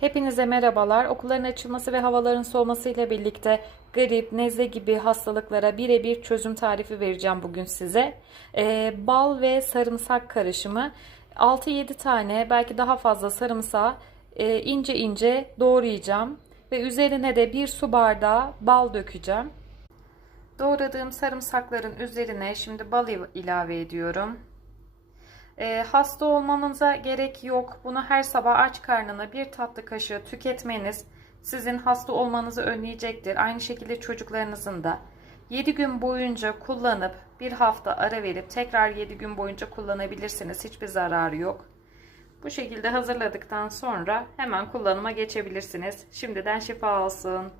Hepinize merhabalar. Okulların açılması ve havaların soğumasıyla birlikte grip, nezle gibi hastalıklara birebir çözüm tarifi vereceğim bugün size. Ee, bal ve sarımsak karışımı 6-7 tane belki daha fazla sarımsağı e, ince ince doğrayacağım ve üzerine de bir su bardağı bal dökeceğim. Doğradığım sarımsakların üzerine şimdi bal ilave ediyorum. E, hasta olmanıza gerek yok. Bunu her sabah aç karnına bir tatlı kaşığı tüketmeniz sizin hasta olmanızı önleyecektir. Aynı şekilde çocuklarınızın da 7 gün boyunca kullanıp bir hafta ara verip tekrar 7 gün boyunca kullanabilirsiniz. Hiçbir zararı yok. Bu şekilde hazırladıktan sonra hemen kullanıma geçebilirsiniz. Şimdiden şifa olsun.